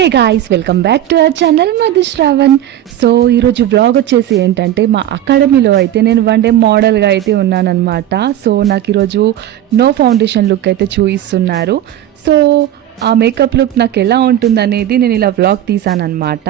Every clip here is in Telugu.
Hey guys, welcome back to our channel Madhushravan. So ఈరోజు వ్లాగ్ వచ్చేసి ఏంటంటే మా అకాడమీలో అయితే నేను వన్ డే మోడల్గా అయితే ఉన్నానన్నమాట. సో నాకు ఈరోజు నో ఫౌండేషన్ లుక్ అయితే చూపిస్తున్నారు. సో ఆ మేకప్ లుక్ నాకు ఎలా ఉంటుందనేది నేను ఇలా వ్లాగ్ తీసానమాట.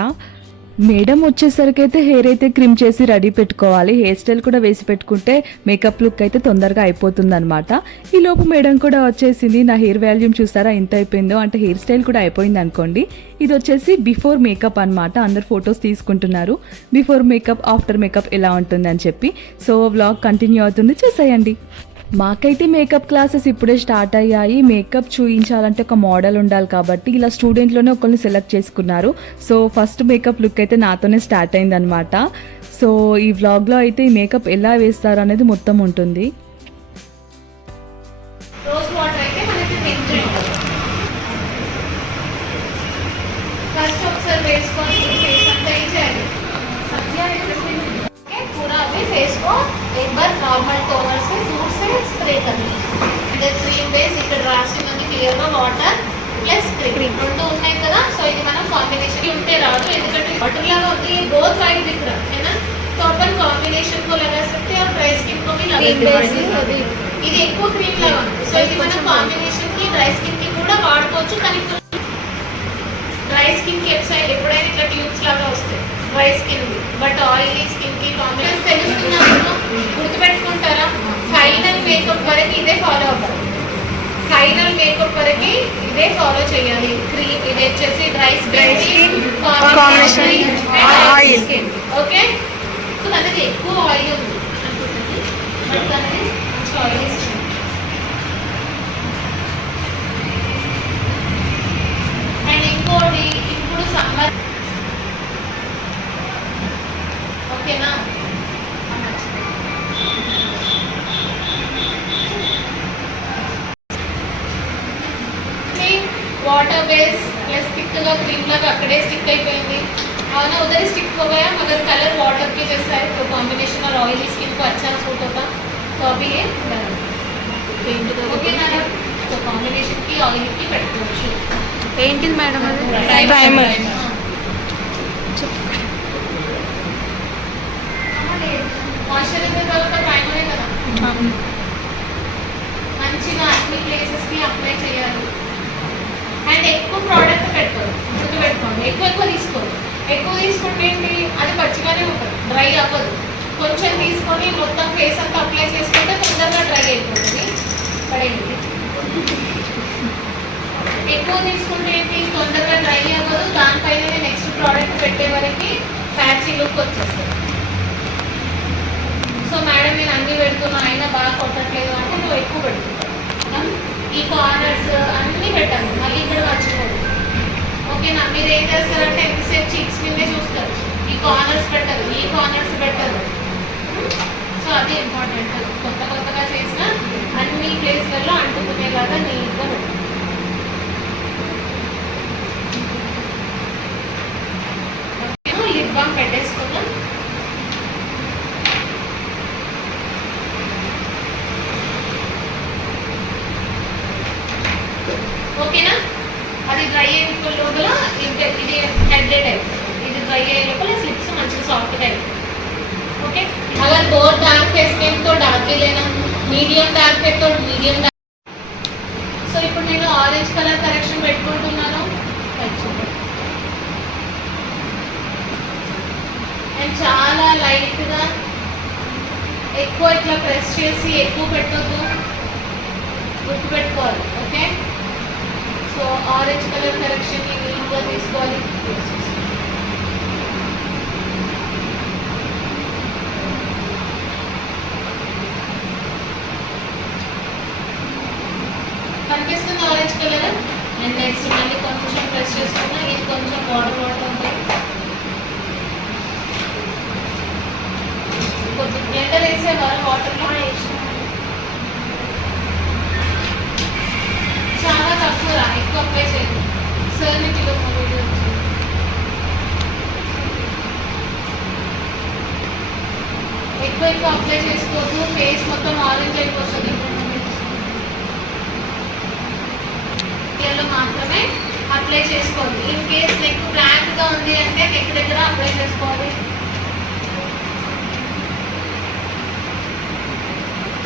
మేడం వచ్చేసరికి అయితే హెయిర్ అయితే క్రిమ్ చేసి రెడీ పెట్టుకోవాలి. హెయిర్ స్టైల్ కూడా వేసి పెట్టుకుంటే మేకప్ లుక్ అయితే తొందరగా అయిపోతుంది అనమాట. ఈ లోపు మేడం కూడా వచ్చేసింది. నా హెయిర్ వాల్యూమ్ చూసారా ఎంత అయిపోయిందో, అంటే హెయిర్ స్టైల్ కూడా అయిపోయింది అనుకోండి. ఇది వచ్చేసి బిఫోర్ మేకప్ అనమాట. అందరు ఫొటోస్ తీసుకుంటున్నారు బిఫోర్ మేకప్ ఆఫ్టర్ మేకప్ ఎలా ఉంటుంది అని చెప్పి. సో వ్లాగ్ కంటిన్యూ అవుతుంది, చూసేయండి. మాకైతే మేకప్ క్లాసెస్ ఇప్పుడే స్టార్ట్ అయ్యాయి. మేకప్ చూపించాలంటే ఒక మోడల్ ఉండాలి కాబట్టి ఇలా స్టూడెంట్లోనే ఒకరిని సెలెక్ట్ చేసుకున్నారు. సో ఫస్ట్ మేకప్ లుక్ అయితే నాతోనే స్టార్ట్ అయిందనమాట. సో ఈ వ్లాగ్లో అయితే ఈ మేకప్ ఎలా వేస్తారు అనేది మొత్తం ఉంటుంది. एक बार नॉर्मल टोनर से दूर से स्प्रे करना है. 3 days ఇక్కడ రాసి ఉంది క్లియర్ గా వాటర్ ప్లస్ క్రీమ్ రెండు ఉన్నాయి కదా. సో ఇది మనం కాంబినేషన్ ఉంటే రాదు, ఎందుకంటే వాటర్ లాగా ఉంది. बोथ साइड दिख रहा है ना, तो अपन कॉम्बिनेशन को लगा सकते हैं और ड्राई स्किन को भी लगा सकते हैं. ఇది ఎక్కువ క్రీమ్ లాగా ఉంది. సో ఇది మనం కాంబినేషన్ కి డ్రై స్కిన్ కి కూడా వాడుకోవచ్చు. కానీ డ్రై స్కిన్ కి వెబ్సైట్ ఎప్పుడైనా ఇట్లా ట్యూబ్స్ లాగా వస్తాయి డ్రై స్కిన్ కి. బట్ ఆయిలీ స్కిన్ కి కాంబినేషన్ తెలుస్తున్నాను, గుర్తుపెట్టుకుంటారా? ఫైనల్ మేకప్ వరకు ఇదే ఫాలో అవ్వాలి. ఫైనల్ మేకప్ వరకు ఇదే ఫాలో చేయాలి. క్రీమ్ ఇది వచ్చేసి dry skin combination oil skin. Okay, so అనేది ఎక్కువ ఆయిల్ ఉంది అనుకుంటుంది, బట్ అనేది మంచి ఆయిల్ ఇస్తుంది. అండ్ ఇంకోటి ఇప్పుడు సమ్మర్, ఓకేనా? वाटर बेस प्लस स्टिक का क्रीम लगा अकड़े स्टिक అయిపోయింది. అవునా, उधर स्टिक हो गया मगर कलर वाटर के जैसा है, तो कॉम्बिनेशन और ऑयली स्किन को अच्छा सूट होता. तो अभी ये पेंट ओके ना, तो कॉम्बिनेशन की ऑयली की పెట్టుకోవచ్చు. పెయింటింగ్ మేడం అది ప్రైమర్ మాయిశ్చరైజర్ తర్వాత ప్రైమరే కదా. మంచిగా అన్ని ప్లేసెస్ కి అప్లై చేయాలి. అండ్ ఎక్కువ ప్రోడక్ట్ పెట్టుకోండి, గుర్తుపెట్టుకోండి. ఎక్కువ తీసుకోండి. ఎక్కువ తీసుకుంటే ఏంటి, అది పచ్చిగానే ఉంటుంది, డ్రై అవ్వదు. కొంచెం తీసుకొని మొత్తం ఫేస్ అంతా అప్లై చేసుకుంటే తొందరగా డ్రై అయిపోతుంది. పడేయండి. ఎక్కువ తీసుకుంటే ఏంటి, తొందరగా డ్రై అవ్వదు. దానిపైన నెక్స్ట్ ప్రోడక్ట్ పెట్టే వరకు ఫ్యాన్సీ లుక్ వచ్చేస్తుంది. సో మేడం నేను అన్ని పెడుతున్నా అయినా బాగా కొట్టట్లేదు అంటే నువ్వు ఎక్కువ పెడుతున్నావు. ఈ కార్నర్స్ అన్నీ పెట్టాలి, మళ్ళీ ఇక్కడ మర్చిపోదు. ఓకేనా? మీరు ఏం చేస్తారంటే ఎంతసేపు చీక్స్ మీదే చూస్తారు, ఈ కార్నర్స్ పెట్టరు, ఈ కార్నర్స్ పెట్టరు. సో అది ఇంపార్టెంట్. కొత్తగా చేసిన అన్ని ప్లేస్లలో అంటుకునేలాగా నీట్గా పెట్టాలి. లిప్ బామ్ పెట్టేసుకుందాం. ఓకేనా? అది డ్రై అయిన లోపల ఇది హెడ్లెట్ అయిపోతుంది. ఇది డ్రై అయ్యే లోపల స్లిప్స్ మంచిగా సాఫ్ట్గా అయిపోతుంది. ఓకే, अगर बहुत डार्क है स्किन तो डार्क ही लेना, मीडियम डार्क है तो मीडियम डार्क. సో ఇప్పుడు నేను ఆరెంజ్ కలర్ కరెక్షన్ పెట్టుకుంటున్నాను. అండ్ చాలా లైట్గా, ఎక్కువ ఇట్లా ప్రెస్ చేసి ఎక్కువ పెట్టొద్దు, గుర్తుపెట్టుకోవాలి. Okay, so orange colour correction నీట్గా తీసుకోవాలి. కనిపిస్తుంది ఆరెంజ్ కలర్. అండ్ నెక్స్ట్ మళ్ళీ కొంచెం ప్రెస్ చేసుకున్నా, ఇది కొంచెం వాటర్ ఉంటుంది. కొంచెం బ్లెండర్ వేసేవారు వాటర్లో. చాలా తక్కువ రా, ఎక్కువ అప్లై చేయండి. సార్ నుంచి వీడియో ఎక్కువ అప్లై చేసుకోవద్దు, ఫేస్ మొత్తం ఆరెంజ్ అయిపోతుంది. మాత్రమే అప్లై చేసుకోవాలి. ఇన్ కేస్ నెక్ బ్లాక్గా ఉంది అంటే నెక్ దగ్గర అప్లై చేసుకోవాలి.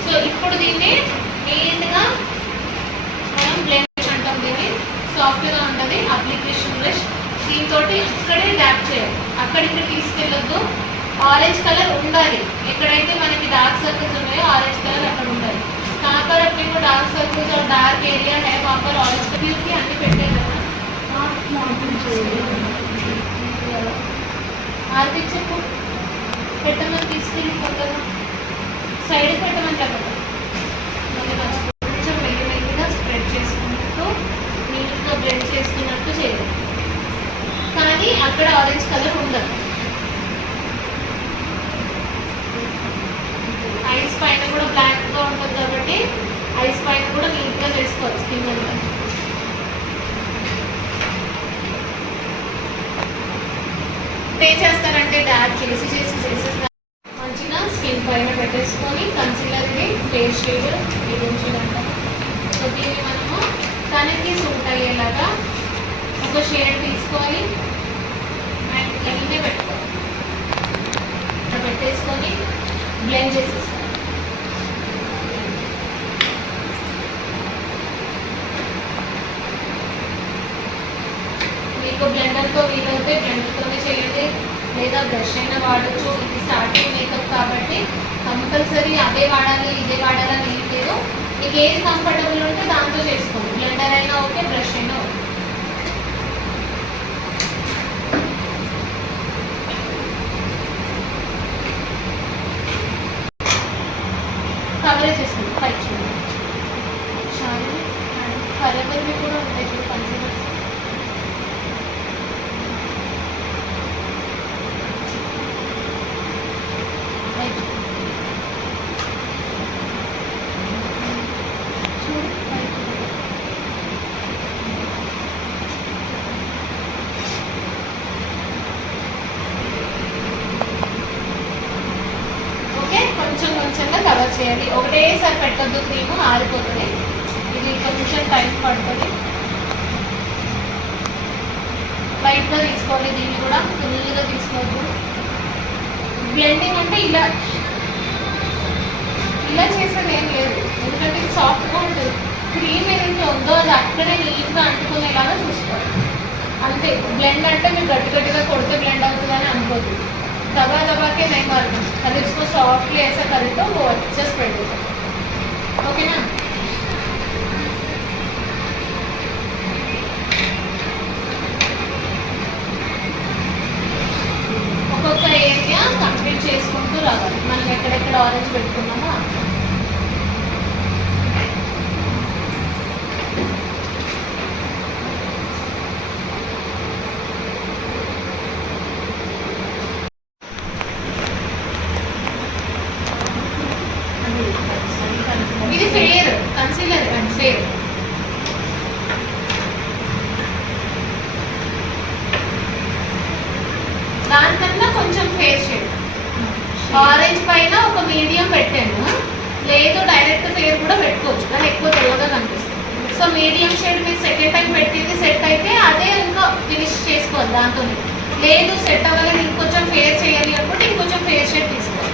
సో ఇప్పుడు దీన్ని నీట్గా మనం బ్లెండ్ అంటాం. దీన్ని సాఫ్ట్గా ఉంటుంది అప్లికేషన్ బ్రష్. దీంతో ఇక్కడే ట్యాప్ చేయాలి, అక్కడిక్కడ తీసుకెళ్ళొద్దు. ఆరెంజ్ కలర్ ఉండాలి, ఎక్కడైతే మనకి డార్క్ సర్కిల్స్ ఉన్నాయో ఆరెంజ్ కలర్ అక్కడ ఉండాలి. కాపర్ अपने को डार्क सर्कल्स और डार्क एरिया है वहाँ पर ऑरेंज कलर की अన్ని పెట్టే కదా. ఆర్తి చెప్పు, పెట్టమని తీసుకెళ్ళి కొత్తగా సైడ్ పెట్టమని చెప్పండి. కొంచెం మెల్లిమెల్లిగా స్ప్రెడ్ చేసుకున్నట్టు నీట్గా బ్లెండ్ చేసుకున్నట్టు చేయాలి, కానీ అక్కడ ఆరెంజ్ కలర్ ఉండదు. ఐస్ పైన కూడా బ్లాక్గా ఉంటుంది కాబట్టి ఐస్ పైన కూడా నీట్గా చేసుకోవచ్చు స్కిన్ అంతా. ఏం చేస్తారంటే డార్క్ చేసేస్తారు. మంచిగా స్కిన్ పైన పెట్టేసుకొని కన్సీలర్ని ఫేస్ షేడ్ కొంచెం అంటారు. సో దీన్ని మనము తనకి సూట్ అయ్యేలాగా ఒక షేడ్ తీసుకొని అండ్ ఎల్నే పెట్టుకోవాలి. పెట్టేసుకొని బ్లెండ్ చేసేస్తాం. మీకు బ్లెండర్తో వీలైతే బ్లెండర్తోనే చేయండి, లేదా బ్రష్ అయినా వాడచ్చు. ఇది స్టార్టింగ్ మేకప్ కాబట్టి కంపల్సరీ అదే వాడాలి ఇదే వాడాలని ఏం లేదు. మీకు ఏది కంఫర్టబుల్ ఉంటే దాంతో చేసుకోండి. బ్లెండర్ అయినా ఓకే, బ్రష్ అయినా ఓకే. కవరేజ్ చేస్తుంది పైకి చూడండి. షాలి ఫరెవర్వి కూడా ఉంటాయి చూడు కన్సీలర్స్. కొంచెం కొంచెంగా కవర్ చేయాలి, ఒకటేసారి పెట్టద్దు. క్రీమ్ ఆరిపోతుంది, ఇది కొంచెం టైం పడుతుంది. లైట్గా తీసుకోవాలి, దీన్ని కూడా ఫుల్గా తీసుకోవద్దు. బ్లెండింగ్ అంటే ఇలా ఇలా చేసేది ఏం లేదు, ఎందుకంటే ఇది సాఫ్ట్గా ఉంటుంది. క్రీమ్ ఏదైతే ఉందో అది అక్కడే నీట్గా అంటుకునేలాగా చూసుకోవాలి అంతే. బ్లెండ్ అంటే మీరు గట్టిగా కొడితే బ్లెండ్ అవుతుందని అనుకోదు. दबा दबा के नहीं मारना, खाली उसको सॉफ्टली ऐसा करे तो वो अच्छे स्प्रेड हो जाए. ओके ना. ఒక్కొక్క ఏరియా కంప్లీట్ చేసుకుంటూ రావాలి. మనం ఎక్కడెక్కడ ఆరెంజ్ పెట్టుకున్నామో ఇది ఫేర్ కన్సీలర్ అండ్ ఫేర్. దానికన్నా కొంచెం ఫేర్ షేడ్. ఆరెంజ్ పైన ఒక మీడియం పెట్టాను, లేదు డైరెక్ట్ ఫేర్ కూడా పెట్టుకోవచ్చు, కానీ ఎక్కువ తెల్లగా కనిపిస్తుంది. సో మీడియం షేడ్ మీరు సెకండ్ టైం పెట్టింది సెట్ అయితే అదే ఇంకా ఫినిష్ చేసుకోవాలి దాంతో. లేదు సెట్ అవ్వలేదు ఇంకొంచెం ఫేర్ చేయాలి అనుకుంటే ఇంకొంచెం ఫేర్ షేడ్ తీసుకోవాలి.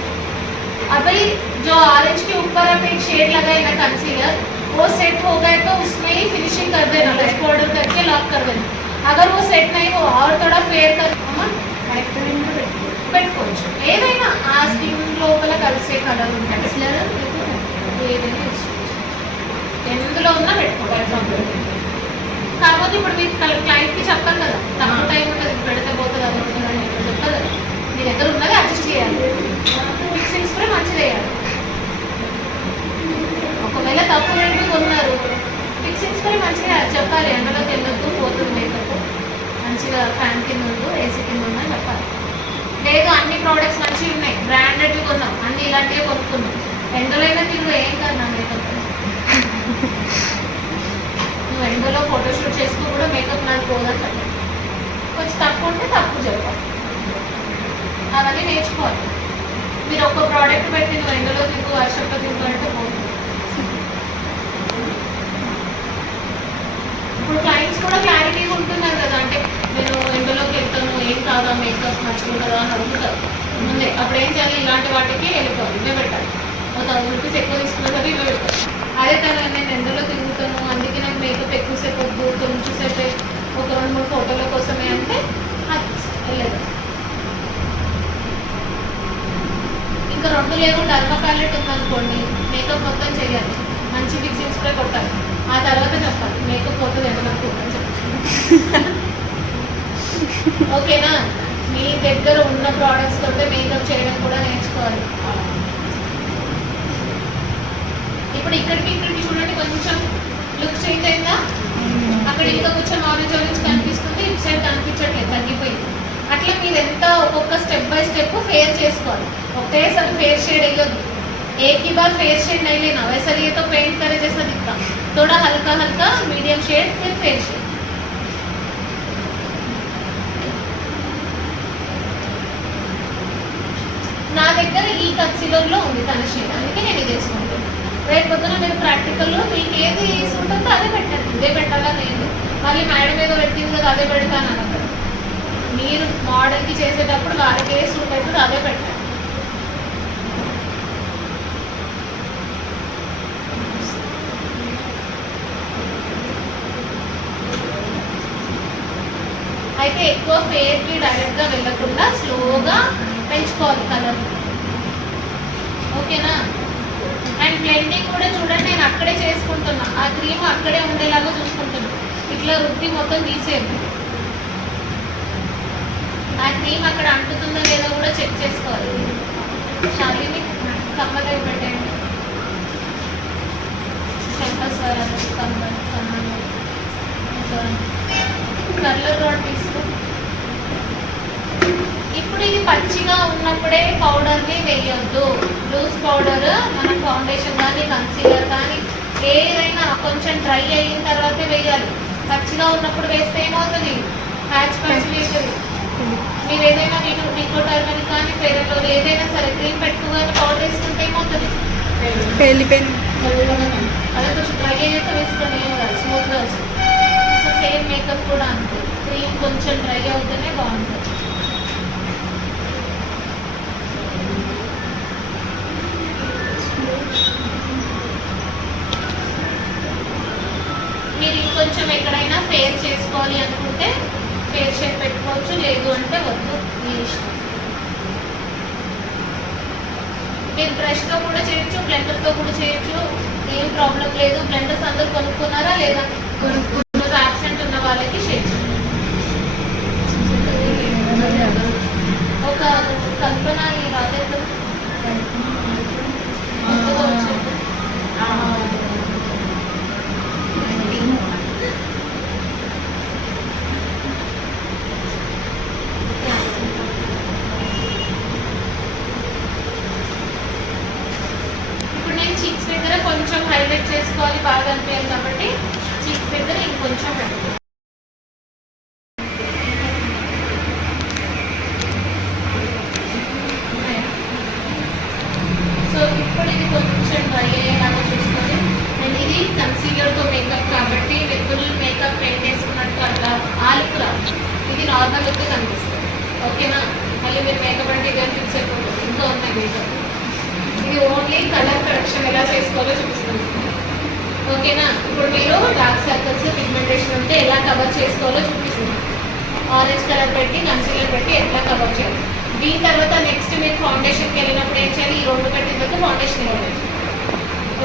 अभी जो ऑरेंज के ऊपर आप एक शेड लगाए ना कंसीलर, वो सेट हो गए तो उसमें ही फिनिशिंग कर देना, लेस पाउडर करके लॉक कर देना. अगर वो सेट नहीं हो और थोड़ा फेयर कर పెట్టుకోవచ్చు. ఏదైనా ఆ స్కిన్ లోపల కలిసే కలర్ ఉంటుంది, ఏదైనా ఎందులో ఉన్నా పెట్టుకోవాలి. కాకపోతే ఇప్పుడు మీకు క్లయింట్కి చెప్పాలి కదా, తక్కువ టైం ఉంటుంది పెడితే పోతుంది అది ఉంటుందని చెప్పదు. మీ దగ్గర ఉన్నది అడ్జస్ట్ చేయాలి. ఫిక్సింగ్ స్ప్రే మంచిది వేయాలి. ఒకవేళ తప్పు రెండు కొన్నారు, ఫిక్సింగ్ స్ప్రే మంచిగా చెప్పాలి. ఎండలోకి వెళ్ళొద్దు, పోతుంది మేకప్, మంచిగా ఫ్యాన్ కింద ఉండు, ఏసీ కింద ఉన్నా చెప్పాలి. లేదు అన్ని ప్రోడక్ట్స్ మంచిగా ఉన్నాయి, బ్రాండెడ్వి కొన్నాం, అన్ని ఇలాంటివి కొనుక్కున్నాం, ఎండలో అయినా తిరుగు ఏం కాదు నా మేకప్. నువ్వు ఎండలో ఫోటోషూట్ చేసుకో కూడా మేకప్ నాకు పోదంట. కొంచెం తప్పు ఉంటే తప్పు చెప్పాలి, అవన్నీ నేర్చుకోవాలి. మీరు ఒక ప్రోడక్ట్ పెట్టి నువ్వు ఎండలో తిరుగు వర్షంలో తిరుగు అంటే పోతుంది. ఇప్పుడు క్లయింట్స్ కూడా క్లారిటీగా ఉంటుంది. కాదా, మేకప్ మంచిగా ఉంటుందా అని అడుగుతారు ముందే. అప్పుడు ఏం చేయాలి, ఇలాంటి వాటికి వెళ్ళిపోవాలి, ఇవే పెట్టాలి. ఒక 1000 రూపీస్ ఎక్కువ తీసుకున్నా సరే ఇవే పెట్టాలి. అదే తను నేను ఎండలో తిరుగుతాను, అందుకే నాకు మేకప్ ఎక్కువసేపు వద్దు, కొంచెం సేపు ఒక 2-3 ఫోటోల కోసమే అంటే అది వెళ్ళదు. ఇంకా 2 లేవు, డర్మా ప్యాలెట్ ఉందనుకోండి, మేకప్ మొత్తం చేయాలి, మంచి ఫిక్సింగ్ స్ప్రే కొట్టాలి, ఆ తర్వాత చెప్పాలి మేకప్ పోతుంది ఎండలకు అని చెప్పి. ఓకేనా? మీ దగ్గర ఉన్న ప్రోడక్ట్స్ తోటే మేకప్ చేయడం కూడా నేర్చుకోవాలి. ఇప్పుడు ఇక్కడికి చూడండి, కొంచెం లుక్ చేంజ్ అయిందా? అక్కడ ఇంకా కొంచెం ఆరెంజ్ కనిపిస్తుంది, ఇటు సైడ్ కనిపించట్లేదు, తగ్గిపోయింది. అట్లా మీరు ఎంత ఒక్కొక్క స్టెప్ బై స్టెప్ ఫేర్ చేసుకోవాలి. ఒకటేసారి ఫేర్ షేడ్ వేయొద్దు. एक ही बार फेयर शेड नहीं लेना, वैसा लिए तो पेंट करे जैसा दिखता, थोड़ा हल्का हल्का मीडियम शेड फिर फेयर शेड. నా దగ్గర ఈ కన్సీలర్లో ఉంది తన షేడ్, అందుకే నేను ఇది వేసుకుంటాను. రేపు పొద్దున మీరు ప్రాక్టికల్లో మీకు ఏది వేసి ఉంటుందో అదే పెట్టండి, ఇదే పెట్టాలా లేదు, మళ్ళీ మేడం ఏదో పెట్టింది కదా అదే పెడతాను అన్నప్పుడు. మీరు మోడల్కి చేసేటప్పుడు వాళ్ళకి ఏ సూట్ అవుతుందో అదే పెట్టండి. అయితే ఎక్కువ ఫేర్కి డైరెక్ట్గా వెళ్ళకుండా స్లోగా పెంచుకోవాలి కలర్. ఓకేనా? అండ్ బ్లెండింగ్ కూడా చూడండి, నేను అక్కడే చేసుకుంటున్నా, ఆ క్రీమ్ అక్కడే ఉండేలాగా చూసుకుంటున్నా, ఇట్లా రుద్ది మొత్తం తీసేది. ఆ క్రీమ్ అక్కడ అంటుతుందో లేదో కూడా చెక్ చేసుకోవాలి. షాలిని కమ్మలు పెట్టండి, శంకస్వరాలు కమ్మలు కర్లర్ రాడ్ తీసుకో. ఇప్పుడు ఇది పచ్చిగా ఉన్నప్పుడే పౌడర్ని వేయొద్దు. లూజ్ పౌడర్ మనం ఫౌండేషన్ కానీ కన్సీలర్ కానీ ఏదైనా కొంచెం డ్రై అయిన తర్వాతే వేయాలి. పచ్చిగా ఉన్నప్పుడు వేస్తే ఏమవుతుంది, ప్యాచ్ వేస్తుంది. మీరు ఏదైనా మీకు టర్మరిక్ కానీ ఫెరల్లో ఏదైనా సరే క్రీమ్ పెట్టుకోగానే పౌడర్ వేసుకుంటే ఏమవుతుంది, అదే కొంచెం డ్రై అయ్యాక వేసుకొని ఏం కాదు, స్మూత్గా వస్తుంది. సో సేమ్ మేకప్ కూడా అంతే, క్రీమ్ కొంచెం డ్రై అవుతూనే బాగుంటుంది. మీరు ఇంకొంచెం ఎక్కడైనా ఫేర్ చేసుకోవాలి అనుకుంటే ఫేర్ షేప్ పెట్టుకోవచ్చు, లేదు అంటే వద్దు, మీ ఇష్టం. మీరు బ్రష్తో కూడా చేయొచ్చు, బ్లెండర్తో కూడా చేయొచ్చు, ఏం ప్రాబ్లం లేదు. బ్లెండర్స్ అందరూ కొనుక్కున్నారా లేదా? రోజు యాబ్సెంట్ ఉన్న వాళ్ళకి చేయొచ్చు. ఒక కల్పన ఈ రాలేదు కొంచెం హైలైట్ చేసుకోవాలి, బాగా అనిపించాలి కాబట్టి చీక్స్ దగ్గర ఇంకొంచెం పెట్టాలి. సో ఇప్పుడు ఇది కొంచెం డ్రై అయ్యేలాగా చూసుకొని, అండ్ ఇది కన్సీలర్తో మేకప్ కాబట్టి ఫుల్ మేకప్ పెయింట్ వేసుకున్నట్టు అట్లా ఆ లుక్ రాదు, ఇది నార్మల్ లుక్ కనిపిస్తుంది. ఓకేనా? మళ్ళీ మీరు మేకప్ అంటే ఇదే ఫిక్స్ అయిపోతుంది, ఇంకా ఉన్నాయి మేకప్. ఇది ఓన్లీ కలర్ కరెక్షన్ ఎలా చేసుకోవాలో చూపిస్తుంది. ఓకేనా? ఇప్పుడు మీరు డార్క్ సర్కిల్స్ పిగ్మెంటేషన్ ఉంటే ఎలా కవర్ చేసుకోవాలో చూపిస్తుంది. ఆరెంజ్ కలర్ పెట్టి కన్సీలర్ పెట్టి ఎట్లా కవర్ చేయాలి. దీని తర్వాత నెక్స్ట్ మీరు ఫౌండేషన్కి వెళ్ళినప్పుడు ఏం చేయాలి, ఈ 2 పెట్టిన తర్వాత ఫౌండేషన్ వేయాలి.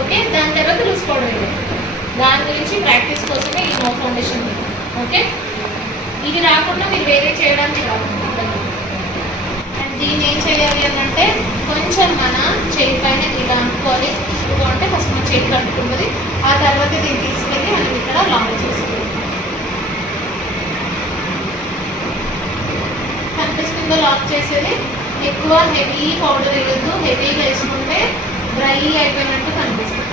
ఓకే, దాని తర్వాత లూజ్ పౌడర్ వేయాలి. దాని గురించి ప్రాక్టీస్ కోసమే ఈ నో ఫౌండేషన్. ఓకే, ఇది రాకుండా మీరు వేరే చేయడానికి రాకుండా. దీన్ని ఏం చేయాలి అని అంటే కొంచెం మన చేయి పైన ఇలా అనుకోవాలి. అంటే ఫస్ట్ మన చేయి కట్టుకున్నది, ఆ తర్వాత దీన్ని తీసుకెళ్ళి మనం ఇక్కడ లాంగ్ చేసుకోవాలి. కనిపిస్తుందో లాక్ చేసేది? ఎక్కువ హెవీ పౌడర్ వేయద్దు, హెవీగా వేసుకుంటే డ్రై అయిపోయినట్టు కనిపిస్తుంది.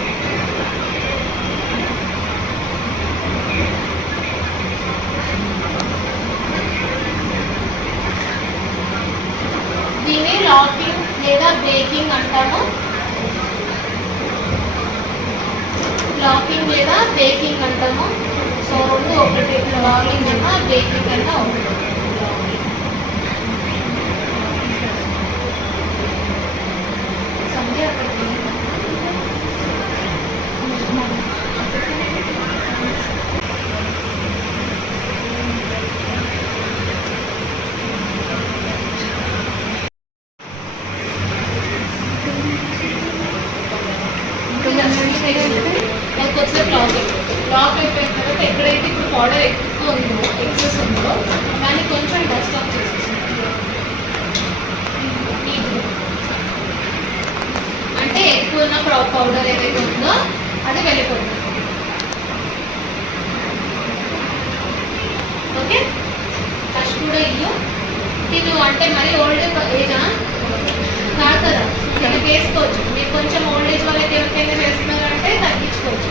దీన్ని లాకింగ్ లేదా బేకింగ్ అంటాము. లాకింగ్ లేదా బేకింగ్ అంటాము. సో 2 ఒకటి, లాకింగ్ అన్నా బేకింగ్ అన్నా ఒకటి. ఉందో ఎక్సెస్ ఉందో దాన్ని కొంచెం డస్ట్ ఆఫ్ చేసేసాను. అంటే ఎక్కువ ఉన్న పౌడర్ ఏదైతే ఉందో అది వెళ్ళిపోతుంది. ఓకే, ఫస్ట్ కూడా ఇల్లు తిను అంటే మరి ఓల్డ్ ఏజా కాదు కదా, మీరు వేసుకోవచ్చు. మీరు కొంచెం ఓల్డ్ ఏజ్ వాళ్ళకి ఎవరికైనా చేస్తున్నారంటే తగ్గించుకోవచ్చు.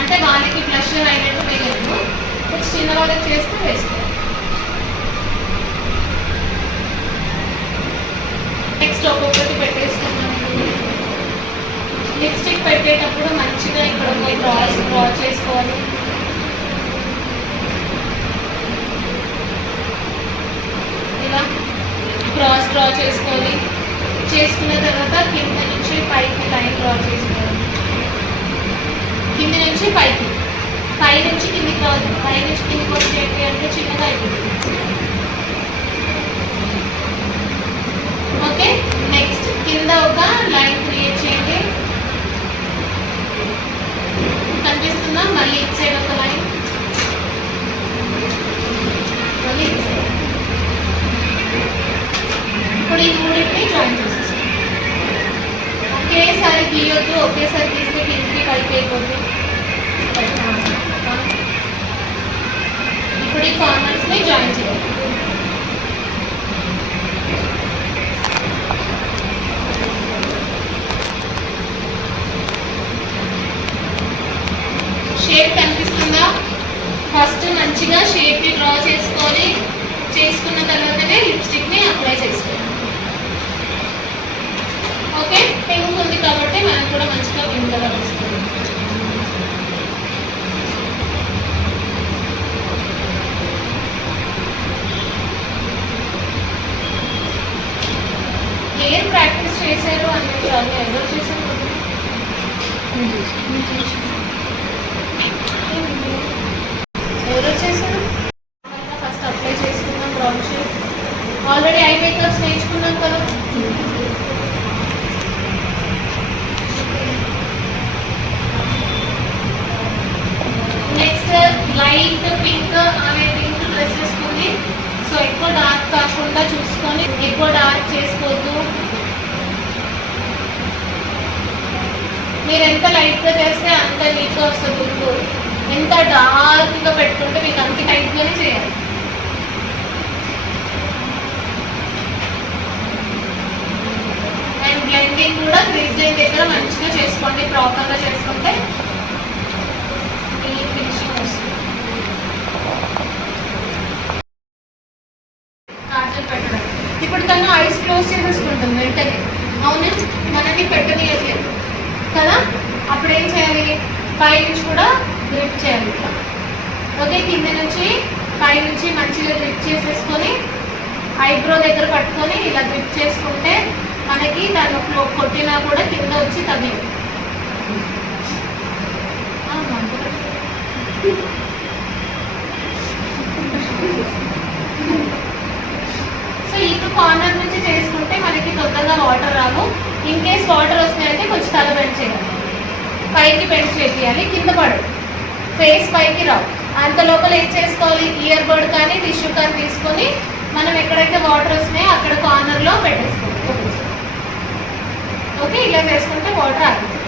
అంటే వాళ్ళకి ఫ్లష్ అయినట్టు వేయలేదు, కొంచెం చిన్న వాళ్ళకి చేస్తే వేసుకోవాలి. నెక్స్ట్ ఒక్కొక్కటి పెట్టేసుకున్నాను. లిప్స్టిక్ పెట్టేటప్పుడు మంచిగా ఇక్కడ డ్రా చేసుకోవాలి. ఇలా క్రాస్ డ్రా చేసుకోవాలి. చేసుకున్న తర్వాత కింద నుంచి పైకి లైన్ డ్రా చేసుకోవాలి. కింద నుంచి పైకి, పై నుంచి కిందికి రాదు. పై నుంచి కిందికి వచ్చేటి అంటే చిన్నగా అయిపోతుంది. ఓకే, నెక్స్ట్ కింద ఒక లైన్ క్రియేట్ చేయండి. కనిపిస్తుందా? మళ్ళీ ఇటు సైడ్ ఒక లైన్, మళ్ళీ ఇటు సైడ్. ఇప్పుడు ఈ మూడింటిని జాయిన్ చేసేస్తాం. ఒకేసారి గీయొద్దు, ఒకేసారి తీస్తే కిందికి పైకి అయిపోతుంది. ఇప్పుడు ఈ కార్నర్స్ని జాయిన్ చేయాలి. షేప్ కనిపిస్తుందా? ఫస్ట్ మంచిగా షేప్ని డ్రా చేసుకొని చేసుకున్న తర్వాతనే లిప్స్టిక్ని అప్లై చేసుకోవాలి. ఓకే, పింక్ ఉంది కాబట్టి మనకు కూడా మంచిగా పింక్ కలర్ వస్తుంది. ఏం ప్రాక్టీస్ చేశారు అనేది ఎవరు చేశారు? ఎవరు చేశారు? ఫస్ట్ అప్లై చేసుకున్నాం brown shade. Already I makeups నేర్చుకున్నాం కదా. నెక్స్ట్ లైట్ పింక్ అనే పింక్ డ్రెస్ వేసుకుంది. సో ఎక్కువ డార్క్ కాకుండా చూసుకొని, ఎక్కువ డార్క్ చేసుకోవద్దు. మీరు ఎంత లైట్గా చేస్తే అంత నీట్గా వస్తుంది. ఎంత డార్క్గా పెట్టుకుంటే మీకు అంత టైట్గానే చేయాలి. అండ్ బ్లెండింగ్ కూడా క్రీజ్ లైన్ దగ్గర మంచిగా చేసుకోండి. ప్రాపర్గా చేసుకుంటే ఈ ఫినిషింగ్ వస్తుంది. కాజల్ పెట్టడం. ఇప్పుడు తను ఐస్ క్లోజ్ చేసేసుకుంటుంది వెంటనే. అవును, మనకి పెట్టనీయట్లేదు కదా. అప్పుడు ఏం చేయాలి? పై నుంచి కూడా గ్రిప్ చేయాలి. ఓకే, కింద నుంచి పై నుంచి మంచిగా గ్రిప్ చేసేసుకొని ఐబ్రో దగ్గర పట్టుకొని ఇలా గ్రిప్ చేసుకుంటే మనకి దాని కొట్టినా కూడా కింద వచ్చి తగ్గదు. సో ఇటు కార్నర్ నుంచి చేసుకుంటే మనకి తొందరగా water Rao. In case water వస్తున్నాయంటే కొంచెం తల బెండ్ చేయాలి, పైకి బెండ్ చేయాలి. కింద పడు, ఫేస్ పైకి రావు. అంత లోపల ఏం చేసుకోవాలి? ఇయర్ బడ్ కానీ టిష్యూ కానీ తీసుకొని మనం ఎక్కడైతే వాటర్ వస్తున్నాయో అక్కడ కార్నర్లో పెట్టేసుకోవాలి. ఓకే, ఇలా చేసుకుంటే వాటర్ ఆగుతుంది.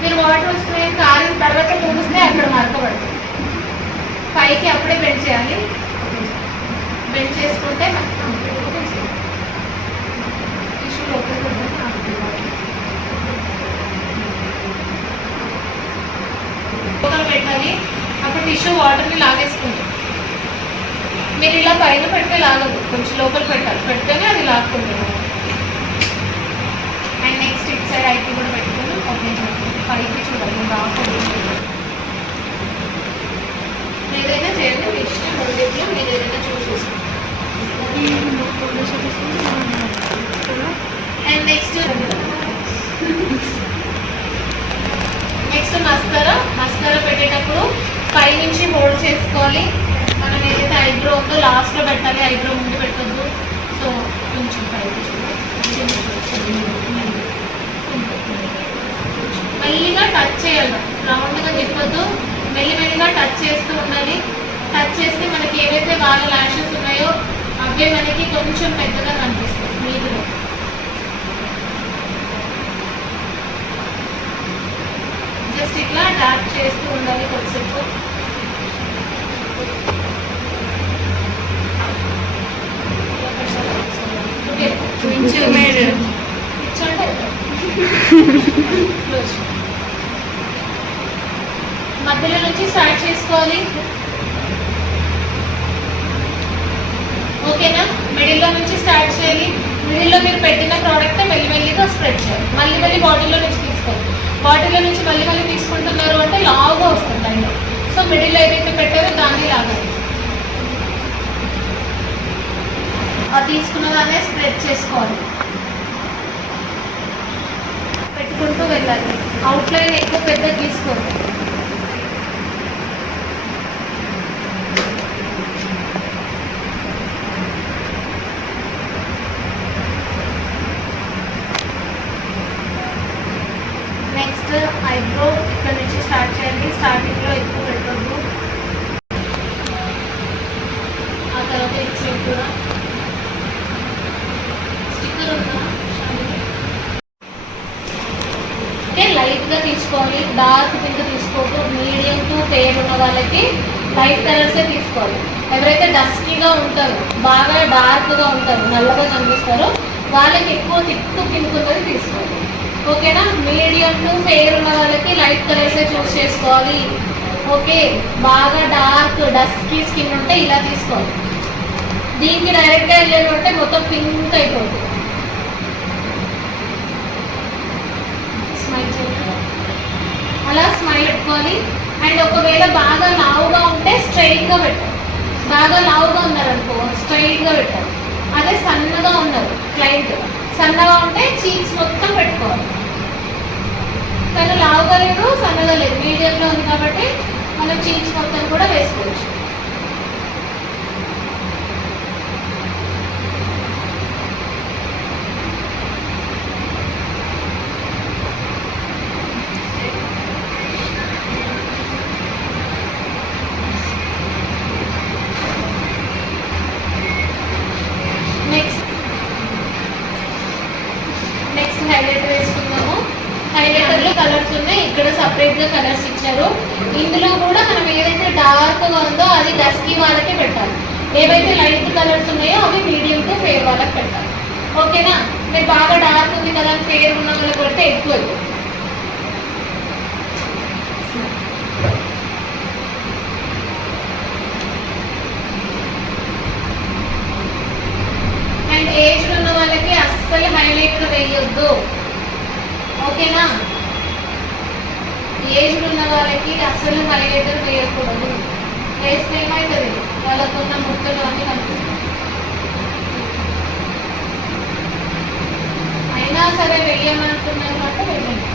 మీరు వాటర్ వస్తున్నాయి కారిన తర్వాత చూపిస్తే అక్కడ మరకబడుతుంది. పైకి అప్పుడే బెండ్ చేయాలి. బెండ్ చేసుకుంటే టిష్యూ లోపల పెట్టాలి. అప్పుడు టిష్యూ వాటర్ని లాగేసుకుంటుంది. మీరు ఇలా పైన పెడితే లాగదు, కొంచెం లోపల పెట్టాలి. పెడితేనే అది లాక్కుంటుంది. అండ్ నెక్స్ట్ ఇటు సైడ్ ఐటీ కూడా పెట్టుకుని ఓకే పైకి చూడాలి. రాకుండా ఏదైనా చేయండి, మీ ఇష్టం. రెండింటిలో మీరు ఏదైనా చూసేసుకోండి. అండ్ నెక్స్ట్ మస్కారా పెట్టేటప్పుడు పైనుంచి హోల్డ్ చేసుకోవాలి. మనం ఏదైతే ఐబ్రో ఉందో లాస్ట్లో పెట్టాలి, ఐబ్రో ముందు పెట్టద్దు. సో కొంచెం పైకి మెల్లిగా టచ్ చేయాలి, రౌండ్గా తిప్పొద్దు. మెల్లిమెల్లిగా టచ్ చేస్తూ ఉండాలి. అవే మనకి కొంచెం పెద్దగా కనిపిస్తాయి మీదులో. జస్ట్ ఇట్లా ట్యాప్ చేస్తూ ఉండాలి కొద్దిసేపు. మధ్యలో నుంచి స్టార్ట్ చేసుకోవాలి. ఓకేనా? మిడిల్లో నుంచి స్టార్ట్ చేయాలి. మిడిల్లో మీరు పెట్టిన ప్రోడక్ట్ మెల్లిమెల్లిగా స్ప్రెడ్ చేయాలి. మళ్ళీ బాడీలో నుంచి తీసుకోవాలి. బాడీలో నుంచి మళ్ళీ తీసుకుంటున్నారు అంటే లావుగా వస్తుంది అయినా. సో మిడిల్లో ఏదైతే పెట్టారో దాన్ని లాగాలి. అది తీసుకున్న దాన్నే స్ప్రెడ్ చేసుకోవాలి. పెట్టుకుంటూ వెళ్ళాలి. అవుట్లైన్ ఎక్కువ పెద్ద తీసుకోవాలి. నెక్స్ట్ ఐబ్రో ఇక్కడ నుంచి స్టార్ట్ చేయండి. స్టార్టింగ్లో ఎక్కువ పెట్టద్దు. ఆ తర్వాత ఇచ్చే కూడా స్టిక్కర్ ఉందా? ఓకే, లైట్గా తీసుకోవాలి. డార్క్ పింక్ తీసుకోవద్దు. మీడియం టు ఫేర్ ఉన్న వాళ్ళకి లైట్ కలర్సే తీసుకోవాలి. ఎవరైతే డస్కీగా ఉంటారో, బాగా డార్క్గా ఉంటారు, నల్లగా కనిపిస్తారో వాళ్ళకి ఎక్కువ థిక్ పింక్ ఉన్నది తీసుకోవాలి. ఓకేనా? మీడియం టు ఫేర్ ఉన్న వాళ్ళకి లైట్ కలర్సే చూస్ చేసుకోవాలి. ఓకే, బాగా డార్క్ డస్కీ స్కిన్ ఉంటే ఇలా తీసుకోవాలి. దీనికి డైరెక్ట్గా వెళ్ళేది ఉంటే మొత్తం పింక్ అయిపోతుంది. స్మైల్ చేయాలి. అలా స్మైల్ పెట్టుకోవాలి. అండ్ ఒకవేళ బాగా లావుగా ఉంటే స్ట్రైట్గా పెట్టాలి. బాగా లావుగా ఉన్నారనుకో స్ట్రైట్గా పెట్టాలి. అదే సన్నగా ఉన్నారు క్లయింట్, సన్నగా ఉంటే చీక్స్ మొత్తం పెట్టుకోవాలి. కానీ లావుగా లేదు, సన్నగా లేదు, మీడియంలో ఉంది కాబట్టి మనం చీక్స్ మొత్తం కూడా వేసుకోవచ్చు. నెక్స్ట్ హైలైటర్ వేసుకుందాము. హైలైటర్లో కలర్స్ ఉన్నాయి. ఇక్కడ సపరేట్గా కలర్స్ ఇచ్చారు. ఇందులో కూడా మనం ఏదైతే డార్క్గా ఉందో అది డస్కీ వాళ్ళకి పెట్టాలి. ఏవైతే లైట్ కలర్స్ ఉన్నాయో అవి మీడియం టు ఫేర్ వాళ్ళకి పెట్టాలి. ఓకేనా? మీరు బాగా డార్క్ ఉంది కదా ఫేర్ ఉన్న వాళ్ళకి పెడితే ఎక్కువ. అండ్ ఏజ్డ్ ఉన్న వాళ్ళకి అస్సలు హైలైటర్ వేయొద్దు. ఓకేనా? ఏజ్డ్ ఉన్న వాళ్ళకి అస్సలు హైలైటర్ వేయకూడదు. వేస్తే ఏమవుతుంది, వాళ్ళకున్న ముక్కలు అన్నీ కనిపిస్తాయి. అయినా సరే వెయ్యమంటున్నారు అంటే వెళ్ళండి.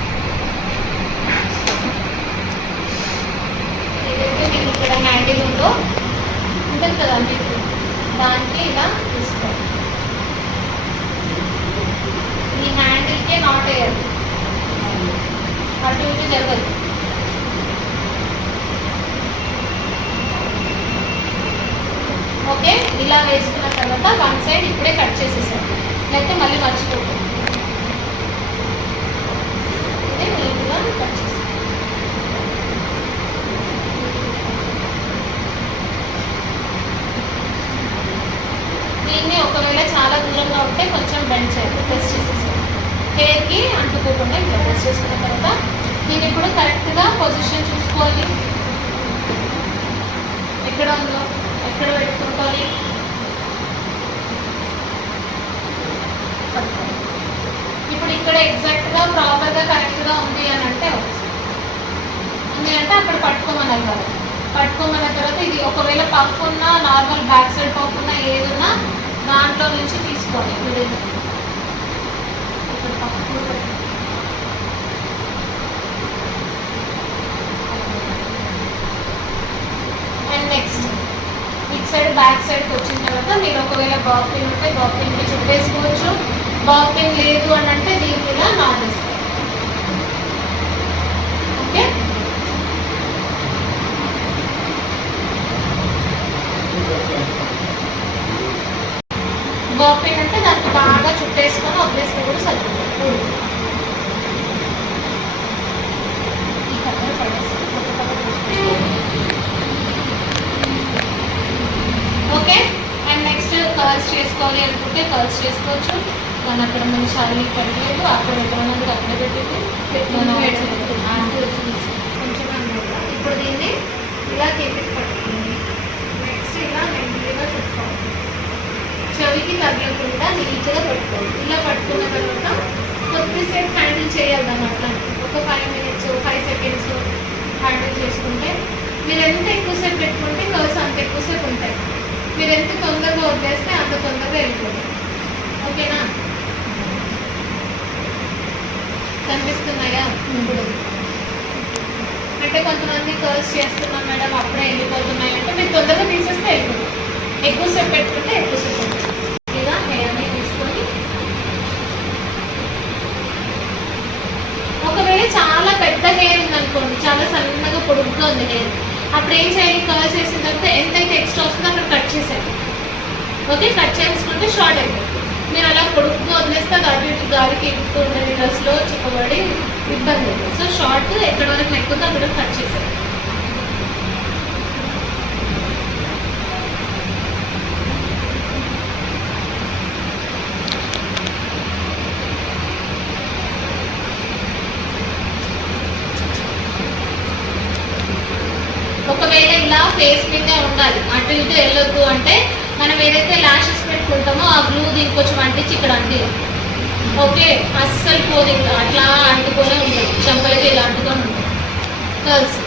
ఏదైతే మీకు ఇక్కడ హ్యాండిల్ ఉందో ఉంటుంది కదా మీకు, దానికి ఇలా తీసుకోవాలి. ఈ హ్యాండిల్కే నాట్ వేయాలి, అటు ఇటు జరగదు. ఓకే, ఇలా వేసుకున్న తర్వాత వన్ సైడ్ ఇప్పుడే కట్ చేసేసాం, లేకపోతే మళ్ళీ మర్చిపోతాం. ఇదే నీట్గా కట్ చేసాం. దీన్ని ఒకవేళ చాలా దూరంగా ఉంటే కొంచెం బెండ్ చేయాలి, ప్రెస్ చేసేసాం. హెయిర్కి అంటుకోకుండా ఇట్లా ప్రెస్ చేసుకున్న తర్వాత దీన్ని ఇప్పుడు కరెక్ట్గా పొజిషన్ చూసుకోవాలి. ఎక్కడ ఉందో ఎక్కడ పెట్టుకోవాలి. ఇప్పుడు ఇక్కడ ఎగ్జాక్ట్గా ప్రాపర్గా కరెక్ట్గా ఉంది అని అంటే ఉంది అంటే అక్కడ పట్టుకోమన్నారు కదా. పట్టుకోమన్న తర్వాత ఇది ఒకవేళ పఫ్ ఉన్నా, నార్మల్ బ్యాక్ సైడ్ పఫ్ ఉన్నా, ఏదున్నా దాంట్లో నుంచి తీసుకోవాలి. ఇక్కడ puff and next it side back సైడ్కి వచ్చిన తర్వాత మీరు ఒకవేళ బాబ్ పిన్ ఉంటే బాబ్ పిన్కి చుట్టేసుకోవచ్చు. బాబ్ పిన్ లేదు అని అంటే దీని మీద నాటేసుకోవాలి. ఓకే, బాబ్ పిన్ అంటే దానికి బాగా చుట్టేసుకొని వదిలేస్తే కూడా సరిపోతుంది. ఈ కలర్ పడేసి ఓకే. అండ్ నెక్స్ట్ కర్ల్స్ చేసుకోవాలి అనుకుంటే కర్ల్స్ చేసుకోవచ్చు. కానీ అక్కడ మన శారీ పడలేదు, అక్కడ ఎక్కడన్నది అక్కడ పెట్టింది కొంచెం అనమాట. ఇప్పుడు దీన్ని ఇలా కేపెట్టి పట్టుకోండి. నెక్స్ట్ ఇలా నెమ్మదిగా పెట్టుకోవాలి, చెవికి తగ్గకుండా నీట్గా పెట్టుకోవాలి. ఇలా పట్టుకున్న తర్వాత కొద్దిసేపు హ్యాండిల్ చేయాలన్నమాట. ఒక 5 minutes 5 seconds హ్యాండిల్ చేసుకుంటే మీరు ఎంత ఎక్కువసేపు పెట్టుకుంటే కర్ల్స్ అంత ఎక్కువసేపు ఉంటాయి. మీరు ఎంత తొందరగా వదిలేస్తే అంత తొందరగా వెళ్ళిపోతుంది. ఓకేనా? కనిపిస్తున్నాయా? ఇప్పుడు అంటే కొంతమంది కర్ల్స్ చేస్తున్నాం మేడం అప్పుడే వెళ్ళిపోతున్నాయి అంటే మీరు తొందరగా తీసేస్తే వెళ్ళిపోతుంది. ఎక్కువసేపు పెట్టుకుంటే ఎక్కువసేపు ఉంటుంది. ఇలా హెయిర్ని తీసుకొని ఒకవేళ చాలా పెద్ద హెయిర్ ఉందనుకోండి, చాలా సన్నగా పొడుగ్గా ఉంది హెయిర్, అప్పుడు ఏం చేయాలి? కవర్ చేసిన తర్వాత ఎంతైతే ఎక్స్ట్రా వస్తుందో అక్కడ కట్ చేసేది. ఓకే, కట్ చేసుకుంటే షార్ట్ అయిపోతుంది. మీరు అలా పొడుగ్గా వదిలేస్తే అది అటు ఇటు గాలికి ఎక్కుతూ ఉంటుంది, డ్రెస్లో చిక్కబడి ఇబ్బంది అవుతుంది. సో షార్ట్ ఎక్కడ వరకు ఎక్కుతుందో అక్కడ కట్ చేసేది. ఒకవేళ ఇలా ఫేస్ మీద ఉండాలి, అటు ఇటు వెళ్ళొద్దు అంటే మనం ఏదైతే ల్యాషెస్ పెట్టుకుంటామో ఆ గ్లూ దీనికి కొంచెం అంటించి ఇక్కడ అంటి. ఓకే, అస్సలు పోదు, ఇంకా అట్లా అంటుకొని ఉంటుంది, చెంపలకి ఇలా అంటుకొని ఉంటుంది కర్ల్స్.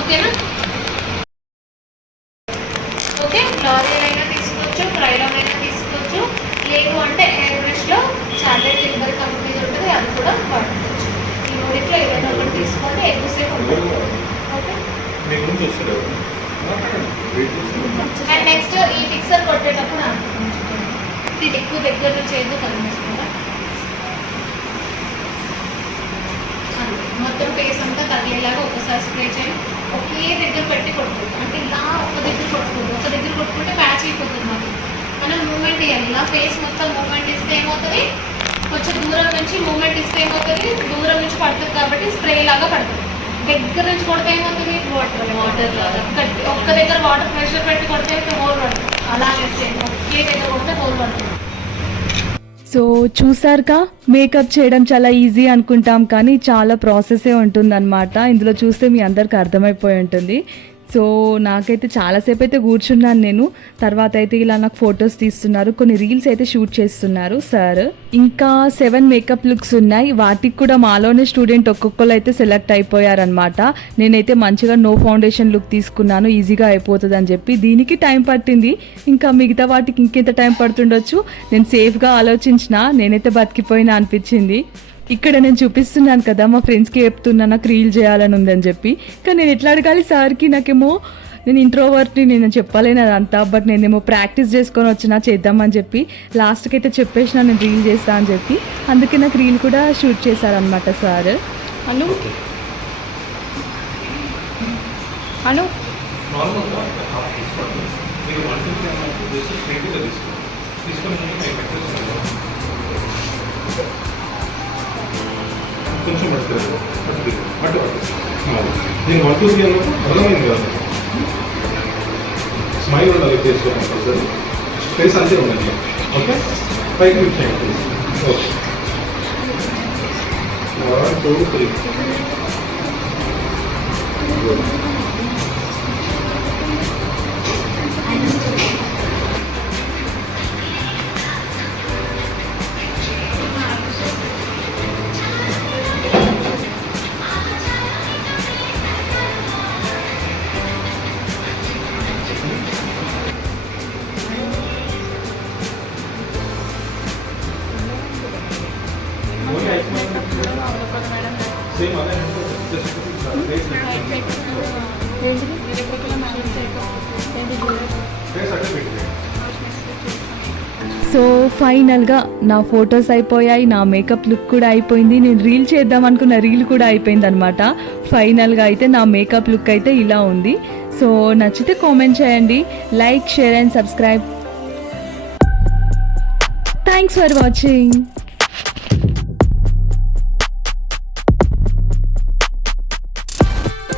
ఓకేనా? ఓకే, లారియల్ అయినా తీసుకోవచ్చు, ట్రైలాన్ అయినా తీసుకోవచ్చు, లేదు అంటే ఎయిర్ బ్రష్లో చార్లెట్ టింబర్ కంపెనీ ఉంటుంది, అది కూడా వాడుకోవచ్చు. ఈ మూడిట్లో ఏదైనా ఒకటి తీసుకొని ఎక్కువసేపు ఉంటుంది. ఓకే, అండ్ నెక్స్ట్ ఈ ఫిక్సర్ కొట్టేటప్పుడు ఇది ఎక్కువ దగ్గర నుంచి ఏదో కనిపిస్తుందా, మొత్తం ఫేస్ అంతా తగిలేలాగా ఒకసారి స్ప్రే చేయండి. ఒకే దగ్గర పెట్టి కొట్టుకుంటాం అంటే ఇలా ఒక దగ్గర కొట్టుకుంటాం, ఒక దగ్గర కొట్టుకుంటే ప్యాచ్ అయిపోతుంది. మనం మూమెంట్ ఇవ్వాలి, ఇలా ఫేస్ మొత్తం మూమెంట్ ఇస్తే ఏమవుతుంది, కొంచెం దూరం నుంచి మూమెంట్ ఇస్తే ఏమవుతుంది, దూరం నుంచి పడుతుంది కాబట్టి స్ప్రే లాగా పడుతుంది. దగ్గర నుంచి కొడితే ఏమవుతుంది, వాటర్ లాగా ఒక్క దగ్గర వాటర్ ప్రెషర్ పెట్టి కొడితే హోల్ పడుతుంది. అలాగే ఒకే దగ్గర కొడితే హోల్ పడుతుంది. సో చూసారుగా, మేకప్ చేయడం చాలా ఈజీ అనుకుంటాం కానీ చాలా ప్రాసెసే ఉంటుందన్నమాట. ఇందులో చూస్తే మీ అందరికి అర్థమైపోయి ఉంటుంది. సో నాకైతే చాలాసేపు అయితే కూర్చున్నాను నేను. తర్వాత అయితే ఇలా నాకు ఫొటోస్ తీస్తున్నారు, కొన్ని రీల్స్ అయితే షూట్ చేస్తున్నారు సార్. ఇంకా 7 మేకప్ లుక్స్ ఉన్నాయి, వాటికి కూడా మాలోనే స్టూడెంట్ ఒక్కొక్కరు అయితే సెలెక్ట్ అయిపోయారనమాట. నేనైతే మంచిగా నో ఫౌండేషన్ లుక్ తీసుకున్నాను, ఈజీగా అయిపోతుంది అని చెప్పి. దీనికి టైం పట్టింది, ఇంకా మిగతా వాటికి ఇంకెంత టైం పడుతుండొచ్చు. నేను సేఫ్గా ఆలోచించిన, నేనైతే బతికిపోయినా అనిపించింది. ఇక్కడ నేను చూపిస్తున్నాను కదా, మా ఫ్రెండ్స్కి చెప్తున్నా నాకు రీల్ చేయాలని ఉందని చెప్పి. కానీ నేను ఎట్లా అడగాలి సార్కి? నాకేమో నేను ఇంట్రోవర్ట్ని, నేను చెప్పలేను అదంతా. బట్ నేనేమో ప్రాక్టీస్ చేసుకొని వచ్చినా చేద్దామని చెప్పి లాస్ట్కి అయితే చెప్పేసిన నేను రీల్ చేస్తా అని చెప్పి. అందుకే నాకు రీల్ కూడా షూట్ చేశారనమాట సార్. అను అను కొంచెం పడుతుంది అటు నేను 1 2 3 అన్నప్పుడు అర్థమైంది కదా. స్మైల్ ఉండాలి ఫేస్లో కంపల్సరీ, ఫేస్ అంతే ఉండండి. ఓకే, పైకి లిఫ్ట్ చేయండి. ఓకే, 1 2 3. సేమ్ అదే ఫేస్ అట్టే పెట్టి. సో ఫైనల్గా నా ఫొటోస్ అయిపోయాయి, నా మేకప్ లుక్ కూడా అయిపోయింది. నేను రీల్ చేద్దాం అనుకున్న రీల్ కూడా అయిపోయింది అనమాట. ఫైనల్గా అయితే నా మేకప్ లుక్ అయితే ఇలా ఉంది. సో నచ్చితే కామెంట్ చేయండి, like, share and subscribe. Thanks for watching.